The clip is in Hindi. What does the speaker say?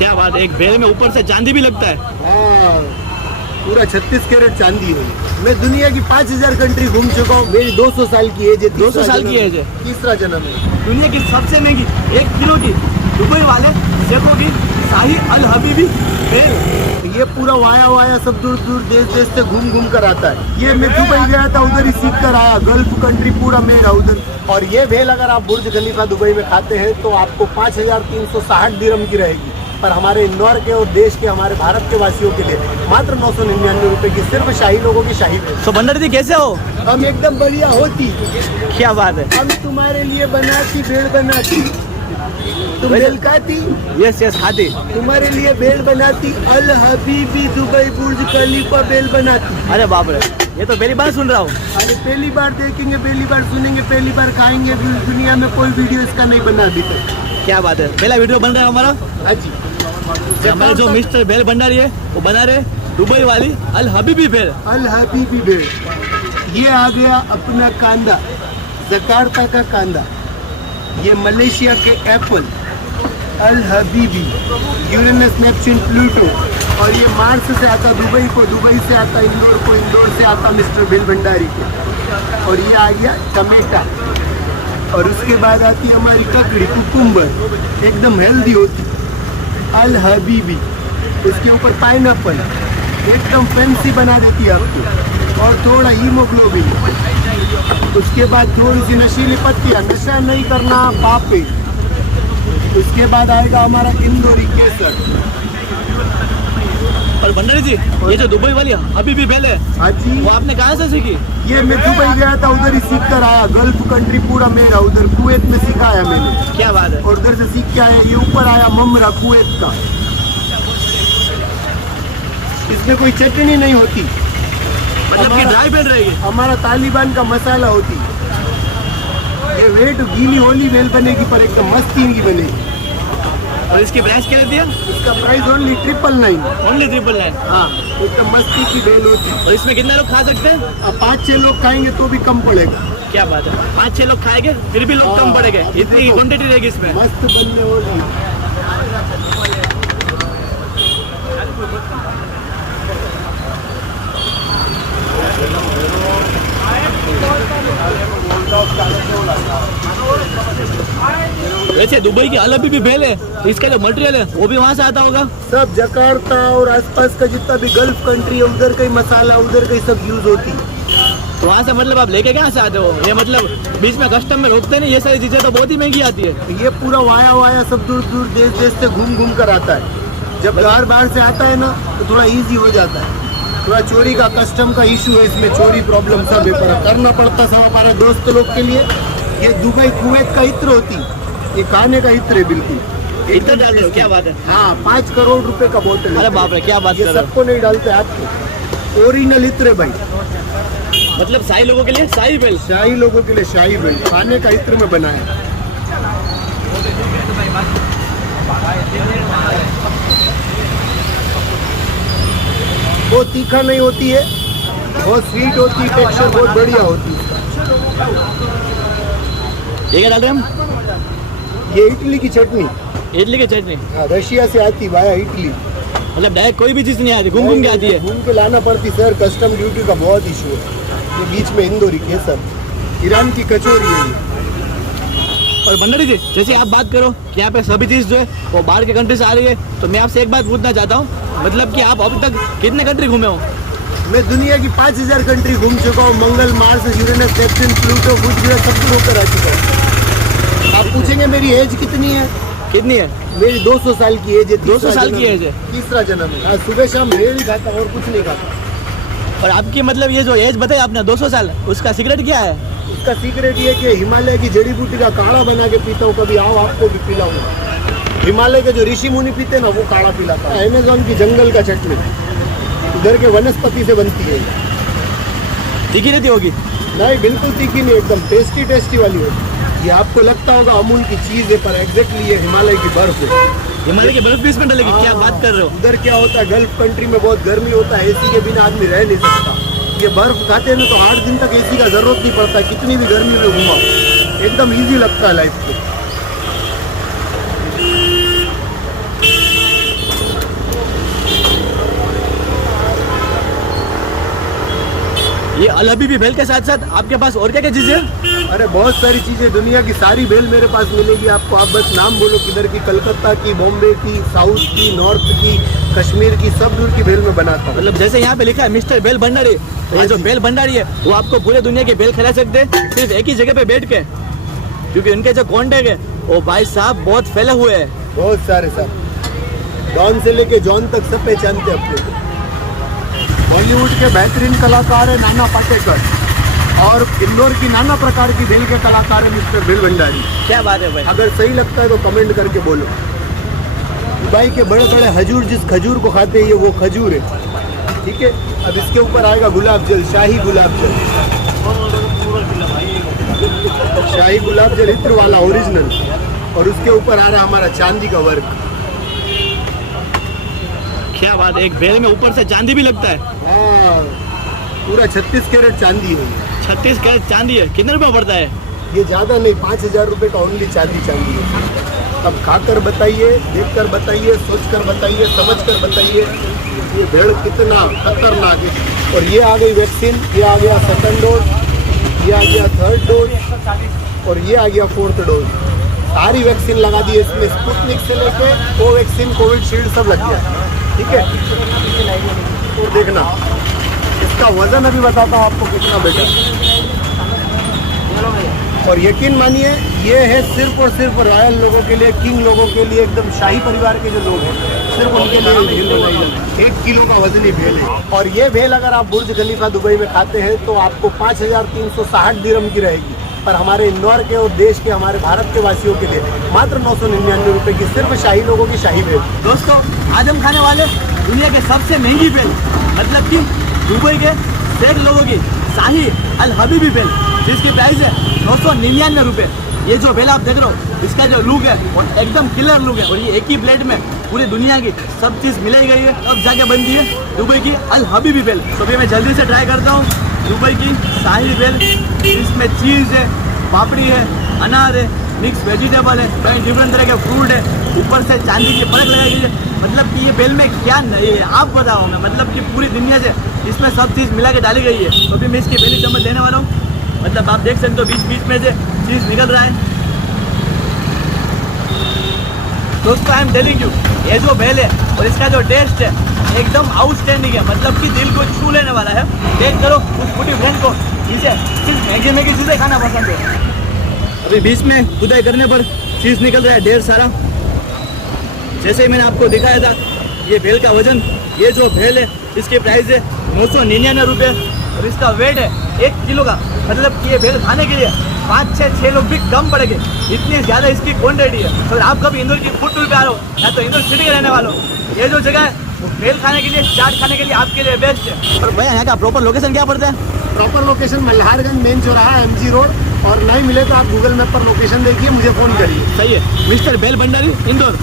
क्या बात है, एक भेल में ऊपर से चांदी भी लगता है। हाँ, पूरा 36 कैरेट चांदी है। मैं दुनिया की 5000 कंट्री घूम चुका हूँ। मेरी 200 साल की एज है। 200 साल की एज है। तीसरा जन्म है। दुनिया की सबसे महंगी 1 किलो की दुबई वाले शेखों की शाही अल हबीबी भेल। ये पूरा वाया सब दूर दूर देश से घूम कर आता है। ये मैं दुबई गया था, उधर ही सीख कर आया। गल्फ कंट्री पूरा मैं रहा उधर। और ये भेल अगर आप बुर्ज खलीफा दुबई में खाते हैं तो आपको 5360 दिरहम की रहेगी। पर हमारे इंदौर के और देश के, हमारे भारत के वासियों के लिए मात्र 999 रुपए की सिर्फ शाही लोगों की शाही भेल। तो भंडारी जी कैसे हो? हम एकदम बढ़िया होती। क्या बात है। हम तुम्हारे लिए बनाती भेल बनाती। तुम भेल खाती? यस खाती। तुम्हारे लिए भेल बनाती। अल हबीबी दुबई बुर्ज खलीफा भेल बनाती। अरे बाप रे, ये तो पहली बार सुन रहा हूँ। अरे पहली बार देखेंगे, पहली बार सुनेंगे, पहली बार खाएंगे। दुनिया में कोई वीडियो इसका नहीं बना अभी तक। क्या बात है, पहला वीडियो बन रहा है हमारा। हाँ जी। हमारे जो मिस्टर भेल भंडारी है वो बना रहे दुबई वाली अल हबीबी भेल। अल हबीबी भेल। ये आ गया अपना कांदा, जकार्ता का कांदा। ये मलेशिया के एप्पल अल हबीबी, यूरेनस नेपच्यून प्लूटो। और ये मार्स से आता दुबई को, दुबई से आता इंदौर को, इंदौर से आता मिस्टर भेल भंडारी को। और ये आ गया टमेटा। और उसके बाद आती है हमारी ककड़ी, कुकुम्बर, एकदम हेल्दी होती, अल हबीबी। उसके ऊपर पाइनएप्पल, एकदम फैंसी बना देती है आपको। और थोड़ा हीमोग्लोबिन। उसके बाद थोड़ी सी नशीली पत्तियाँ, नशा नहीं करना पाप है। उसके बाद आएगा हमारा इंदौरी केसर। और भंडारी जी, ये जो दुबई वाली हबीबी भेल है, हाँ जी, वो आपने कहाँ से सीखी? ये मैं दुबई गया था, उधर ही सीख कर आया। गल्फ कंट्री पूरा मेरा, उधर कुवैत में सीखा आया मैंने। क्या बात है। और उधर से सीख के आया। ये ऊपर आया ममरा कुवैत का। इसमें कोई चटनी नहीं होती, मतलब कि ड्राई भेल रहेगी। हमारा तालिबान का मसाला होती। ये वेट गीली होली भेल बनेगी, पर एकदम मस्ती की बनेगी। और इसकी प्राइस क्या रहती है? इसका प्राइस ओनली 999। ओनली 999। हाँ, एकदम मस्ती की भेल होती। और इसमें कितने लोग खा सकते हैं? अब 5-6 लोग खाएंगे तो भी कम पड़ेगा। क्या बात है, 5-6 लोग खाएंगे फिर भी लोग कम पड़ेंगे, इतनी क्वांटिटी रहेगी इसमें। मस्त बनने होगी। वैसे दुबई की अल हबीबी भेल है, तो इसका जो मटेरियल है वो भी वहाँ से आता होगा। सब जकार्ता और आसपास का जितना भी गल्फ कंट्री है, उधर का ही मसाला, उधर का ही सब यूज होती। तो वहाँ से मतलब आप लेके कहाँ से आते हो? ये मतलब बीच में कस्टम में रोकते नहीं? ये सारी चीजें तो बहुत ही महंगी आती है। ये पूरा वाया सब दूर दूर देश से घूम कर आता है। जब बाहर से आता है ना तो थोड़ा इजी हो जाता है। थोड़ा चोरी का, कस्टम का इशू है इसमें, चोरी प्रॉब्लम सब है, पर करना पड़ता सब हमारे दोस्त लोग के लिए। ये दुबई कुवैत का इत्र होती, ये खाने का इत्र है बिल्कुल। इतना डाल रहे हो? क्या बात है। हाँ, 5 करोड़ रुपए का बोतल। अरे बाप रे, क्या बात कर ये रहे हो। सबको नहीं डालते आपको। ओरिजिनल इत्र है भाई। मतलब शाही लोगों के लिए शाही भेल। शाही लोगों के लिए शाही भेल, खाने का इत्र में बनाया। बहुत तीखा नहीं होती है, बहुत स्वीट होती है, टेक्सचर बहुत बढ़िया होती है। ये क्या डाल रहे हैं हम? ये इडली की चटनी। इडली की चटनी? हाँ, रशिया से आती वाया इडली। मतलब डायरेक्ट कोई भी चीज नहीं आती, घूम के आती है। घूम के लाना पड़ती सर, कस्टम ड्यूटी का बहुत इशू है। ये बीच में इंदौरी केसर, ईरान की कचौरी है ये। और भंडारी जी, जैसे आप बात करो कि यहाँ पे सभी चीज जो है वो बाहर के कंट्री से आ रही है, तो मैं आपसे एक बात पूछना चाहता हूँ, मतलब कि आप अभी तक कितने कंट्री घूमे हो? मैं दुनिया की 5000 कंट्री घूम चुका हूँ। मंगल, मार्स, यूरेनस, नेपच्यून, प्लूटो, बुध ग्रह सब होकर आ चुका हूँ। आप पूछेंगे मेरी एज कितनी है? कितनी है? मेरी 200 साल की एज है। 200 साल की एज है? तीसरा जन्म है। आज सुबह शाम भेल ही खाता और कुछ नहीं खाता। और आपकी मतलब ये जो एज बताई आपने 200 साल, उसका सीक्रेट क्या है? इसका सीक्रेट ये कि हिमालय की जड़ी बूटी का काढ़ा बना के पीता हूँ। कभी आओ, आपको भी पिलाऊंगा। हिमालय के जो ऋषि मुनि पीते हैं ना, वो काढ़ा पिलाता है। अमेज़न की जंगल का चटनी इधर के वनस्पति से बनती है। तीखी रहती होगी? नहीं, बिल्कुल तीखी नहीं, एकदम टेस्टी वाली होती। ये आपको लगता होगा अमूल की चीज है, पर एग्जैक्टली ये हिमालय की बर्फ है। हिमालय की बर्फ भी इसमें डलेगी? क्या बात कर रहे हो। उधर क्या होता है, गल्फ कंट्री में बहुत गर्मी होता है, एसी के बिना आदमी रह नहीं सकता। ये बर्फ खाते हैं ना तो 8 दिन तक एसी का जरूरत नहीं पड़ता। कितनी भी गर्मी में घुमाओ, एकदम इजी लगता है लाइफ को। अल हबीबी भेल के साथ साथ आपके पास और क्या क्या चीजें हैं? अरे बहुत सारी चीजें, दुनिया की सारी भेल मेरे पास मिलेगी आपको। आप बस नाम बोलो किधर की, कलकत्ता की, बॉम्बे की, साउथ की, नॉर्थ की, कश्मीर की, सब दूर की भेल मैं बनाता हूँ। मतलब जैसे यहाँ पे लिखा है मिस्टर बेल भंडारी, तो ये जो बेल भंडारी है वो आपको पूरे दुनिया के बेल खिला सकते हैं सिर्फ एक ही जगह पे बैठ के, क्योंकि उनके जो कॉन्टेक्ट है वो भाई साहब बहुत फैले हुए हैं। बहुत सारे साहब, डॉन से लेके जॉन तक सब पहचानते हैं अपने को। बॉलीवुड के बेहतरीन कलाकार है नाना पाटेकर, और इंदौर की नाना प्रकार की भेल के कलाकार है मिस्टर बेल भंडारी। क्या बात है भाई। अगर सही लगता है तो कमेंट करके बोलो। दुबई के बड़े बड़े हजूर जिस खजूर को खाते हैं ये वो खजूर है, ठीक है। अब इसके ऊपर आएगा गुलाब जल, शाही गुलाब जल, शाही गुलाब जल इत्र वाला ओरिजिनल, और उसके ऊपर आ रहा है हमारा चांदी का वर्क। क्या बात है, एक बेल में ऊपर से चांदी भी लगता है। हाँ, पूरा 36 कैरेट चांदी है। 36 कैरेट चांदी है। कितने रुपए पड़ता है? ये ज़्यादा नहीं, 5,000 रुपये का ओनली चांदी है। अब खाकर बताइए, देखकर बताइए, सोचकर बताइए, समझकर बताइए ये भेड़ कितना खतरनाक है। और ये आ गई वैक्सीन, ये आ गया सेकंड डोज, ये आ गया थर्ड डोज, और ये आ गया फोर्थ डोज। सारी वैक्सीन लगा दी है इसमें, स्पुतनिक से लेके कोवैक्सीन, कोविशील्ड सब लग गया, ठीक है। और देखना इसका वजन अभी बताता हूँ आपको कितना बेटा। और यकीन मानिए ये है सिर्फ और सिर्फ रॉयल लोगों के लिए, किंग लोगों के लिए, एकदम शाही परिवार के जो लोग हैं सिर्फ उनके लिए भेल बनाई जाती है। 1 किलो का वजनी भेल है। और ये भेल अगर आप बुर्ज खलीफा दुबई में खाते हैं तो आपको 5,360 दिरहम की रहेगी, पर हमारे इंदौर के और देश के, हमारे भारत के वासियों के लिए मात्र 999 रुपये की सिर्फ शाही लोगों की शाही भेल। दोस्तों आज हम खाने वाले दुनिया के सबसे महंगी बेल, मतलब कि दुबई के शेख लोगों की शाही अल हबीबी बेल, जिसकी प्राइस है 999 रुपये। ये जो बेल आप देख रहे हो इसका जो लुक है वो एकदम किलर लुक है, और ये एक ही प्लेट में पूरी दुनिया की सब चीज़ मिलाई गई है। अब जाके बनती है दुबई की अल हबीबी बेल। तो अभी मैं जल्दी से ट्राई करता हूँ दुबई की शाही बेल। इसमें चीज़ है, पापड़ी है, अनार है, मिक्स वेजिटेबल है, कई डिफरेंट तरह के फ्रूट है, ऊपर से चांदी की परत लगाई गई है। मतलब कि ये बेल में क्या नहीं है आप बताओ मैं, मतलब कि पूरी दुनिया से इसमें सब चीज़ मिला के डाली गई है। तो भी मैं इसकी पहली चम्मच लेने वाला हूँ। मतलब आप देख सकते हो बीच बीच में से चीज़ निकल रहा है। दोस्तों आई एम टेलिंग यू, ये जो बेल है और इसका जो टेस्ट है एकदम आउटस्टैंडिंग है, मतलब कि दिल को छू लेने वाला है। देख करो उस छोटी फ्रेंड को इसे सिर्फ मैगी मैगी चीज़ें खाना पसंद है। अभी बीच में खुदाई करने पर चीज़ निकल रहा है ढेर सारा। जैसे ही मैंने आपको दिखाया था ये भेल का वजन, ये जो भेल है इसकी प्राइस है 999 रुपये, और इसका वेट है 1 किलो का। मतलब कि ये भेल खाने के लिए 5-6 लोग भी कम पड़ेंगे, इतनी ज़्यादा इसकी क्वान्टिटी है। तो आप कभी इंदौर की फूड टूर पे आ रहे हो या तो इंदौर सिटी के रहने वालों, ये जो जगह है वो भेल खाने के लिए, चाट खाने के लिए आपके लिए बेस्ट है। और भैया यहाँ का प्रॉपर लोकेशन क्या पड़ता है? प्रॉपर लोकेशन मल्हारगंज मेन चौराहा MG रोड, और नहीं मिले तो आप गूगल मैप पर लोकेशन देखिए, मुझे फ़ोन करिए। सही है, मिस्टर बेल भंडारी इंदौर।